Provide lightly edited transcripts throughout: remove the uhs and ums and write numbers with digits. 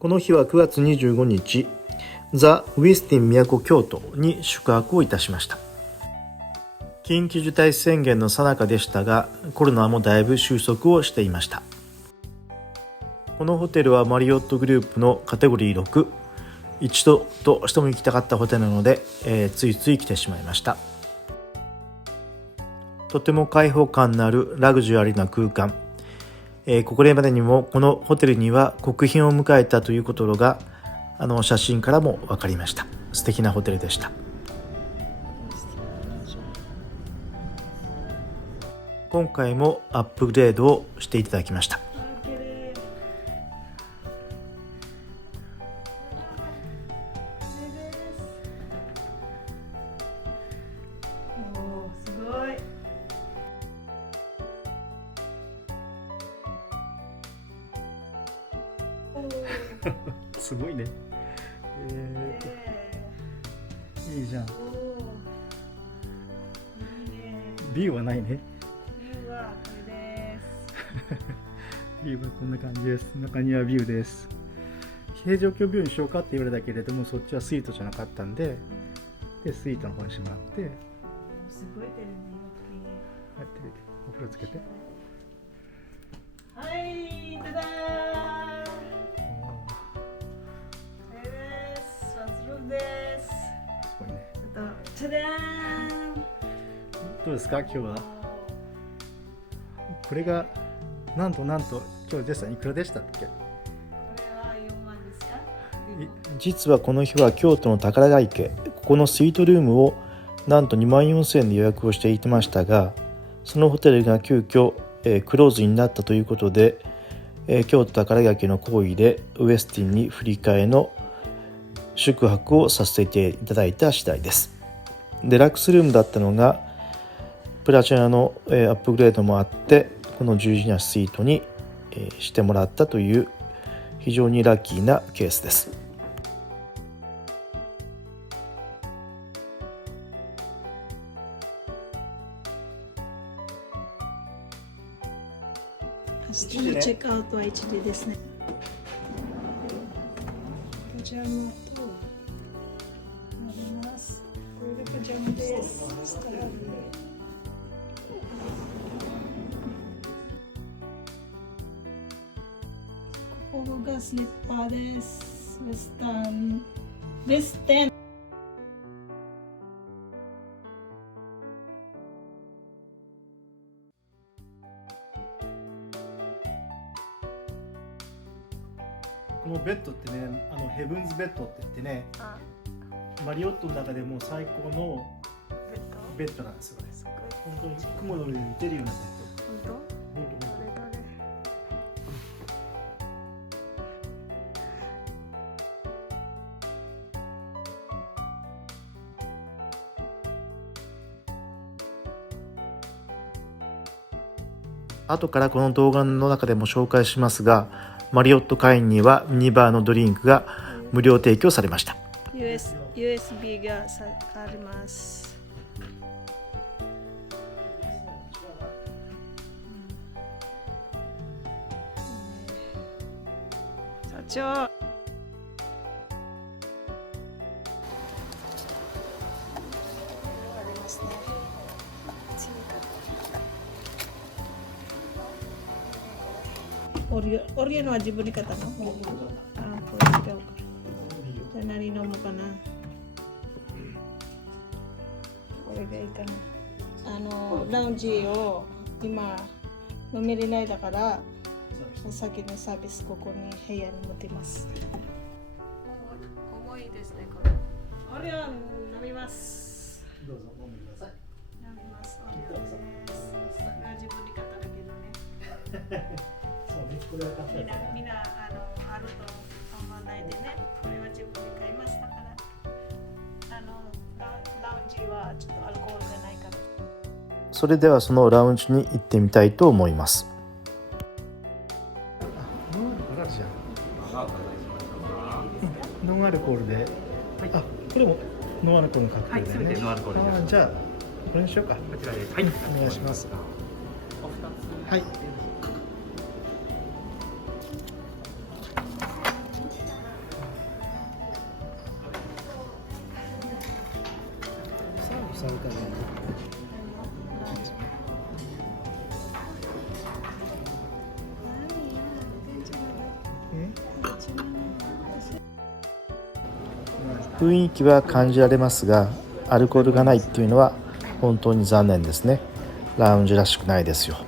この日は9月25日、ザ・ウィスティン都京都に宿泊をいたしました。緊急事態宣言の最中でしたが、コロナもだいぶ収束をしていました。このホテルはマリオットグループのカテゴリー6、一度としても行きたかったホテルなので、ついつい来てしまいました。とても開放感のあるラグジュアリーな空間、これまでにもこのホテルには国賓を迎えたということが写真からも分かりました。素敵なホテルでした。今回もアップグレードをしていただきました。すごいね。いいじゃん。ビューはないね。ビューはこれです。ビューはこんな感じです。中庭ビューです。平状況ビューにしようかって言われたけれども、そっちはスイートじゃなかったんで、スイートの方にしてもらって。すごいテレビやってみて、お風呂つけて。はい、ただーん。これです。バスルームです。すごいね。ただーん。どうですか今日は。これがなんと今日ジェスさんいくらでしたっけ。これは4万ですか。実はこの日は京都の宝ヶ池、ここのスイートルームをなんと24,000円で予約をしていてましたが、そのホテルが急遽、クローズになったということで、京都宝ヶ池の行為でウエスティンに振り替えの宿泊をさせていただいた次第です。デラックスルームだったのがプラチナのアップグレードもあって、この十字なスイートにしてもらったという非常にラッキーなケースです。明日のチェックアウトは1時ですね。パジャマとなります。これでパジャマです。ここがスリッパです。ウェステン。このベッドってね、ヘブンズベッドって言ってね、マリオットの中でも最高のベッドなんですよね。本当に雲の上で寝てるようなベッド。本当。後からこの動画の中でも紹介しますが、マリオット会員にはミニバーのドリンクが無料提供されました。USB があります。社長。オリオのは自分で買ったの？これ違うか。じゃあ何飲むかな？これでいいかな。ラウンジを今飲めれないだから、先のサービスここに部屋に持ってます。重いですねこれ。オリオン飲みます。どうぞ飲んでください。飲みます。オリオンです。これは自分で買っただけどね。これは買ったやつね。みんなあると思わないでね。これは自分で買いましたから。ラウンジはちょっとアルコールがないから。それではそのラウンジに行ってみたいと思います。ノンアルコールで。あ、これもノンアルコールのカクテルでね。じゃあこれにしようか。こちらです。はい、お願いします。はい。さるかね。雰囲気は感じられますが、アルコールがないっていうのは本当に残念ですね。ラウンジらしくないですよ。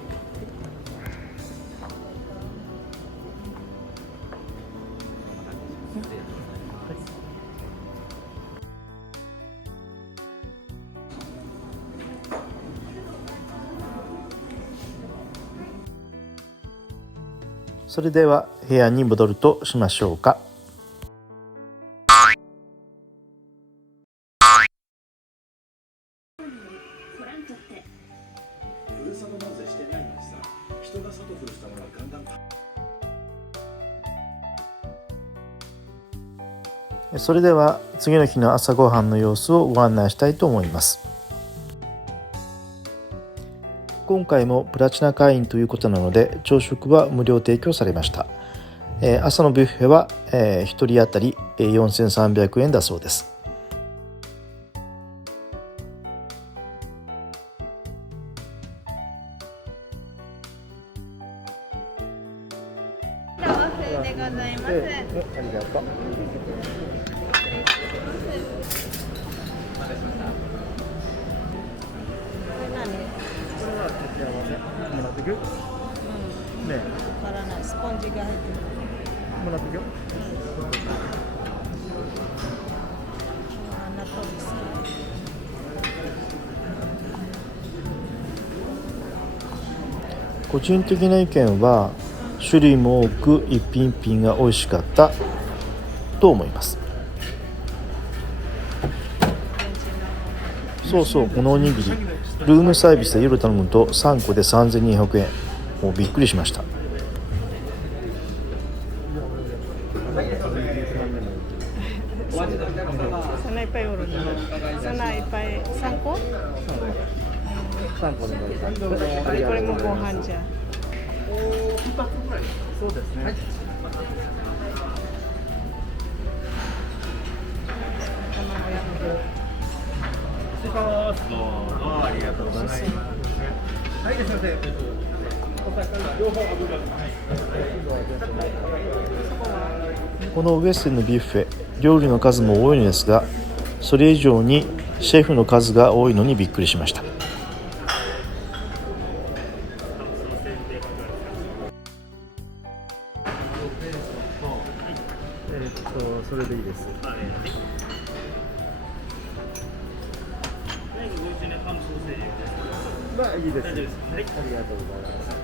それでは部屋に戻るとしましょうか。それでは次の日の朝ごはんの様子をご案内したいと思います。今回もプラチナ会員ということなので朝食は無料提供されました。朝のビュッフェは1人当たり4300円だそうです。和風でございます。ありがとう。これは付け合わせもらってく？ねわからない。スポンジが入ってる。もらってくよ。納豆です。個人的な意見は種類も多く一品一品が美味しかったと思います。そうそう、このおにぎりルームサービスで夜頼むと3個で3200円。もうびっくりしました。そんないっぱいおるの。そんないっぱい3個3個でございます。これもご飯じゃ。そうですね。卵焼き。ありがとうございます。はい、すみません。このウエステンのビュッフェ、料理の数も多いのですが、それ以上にシェフの数が多いのにびっくりしました。それでいいです。まあいいです。はい、ありがとうございます。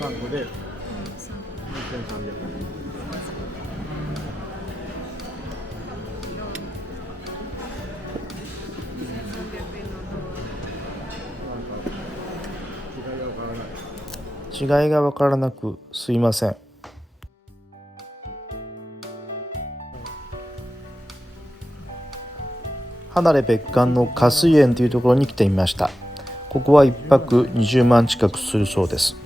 3個で2300円。違いが分からなくすいません。離れ別館の花水園というところに来てみました。ここは1泊20万近くするそうです。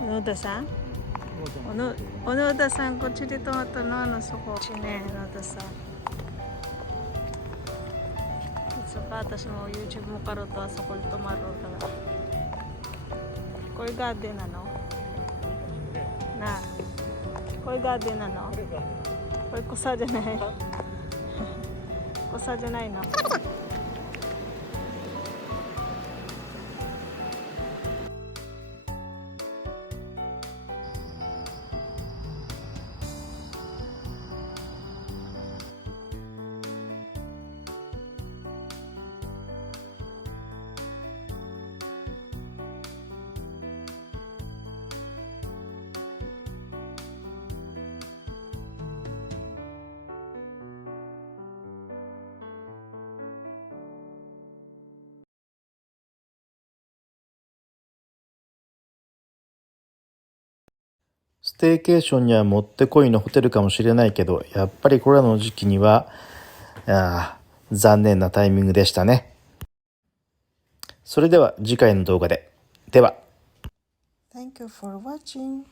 小野田さん小野田さんこっちで泊まったのそこちね小野田さんいつか私も YouTube もかろうとあそこに泊まろうからこれガーデンなのなあこれガーデンなのこれ草じゃない草じゃないのテーケーションにはもってこいのホテルかもしれないけど、やっぱりコロナの時期には残念なタイミングでしたね。それでは次回の動画で。では。Thank you for watching.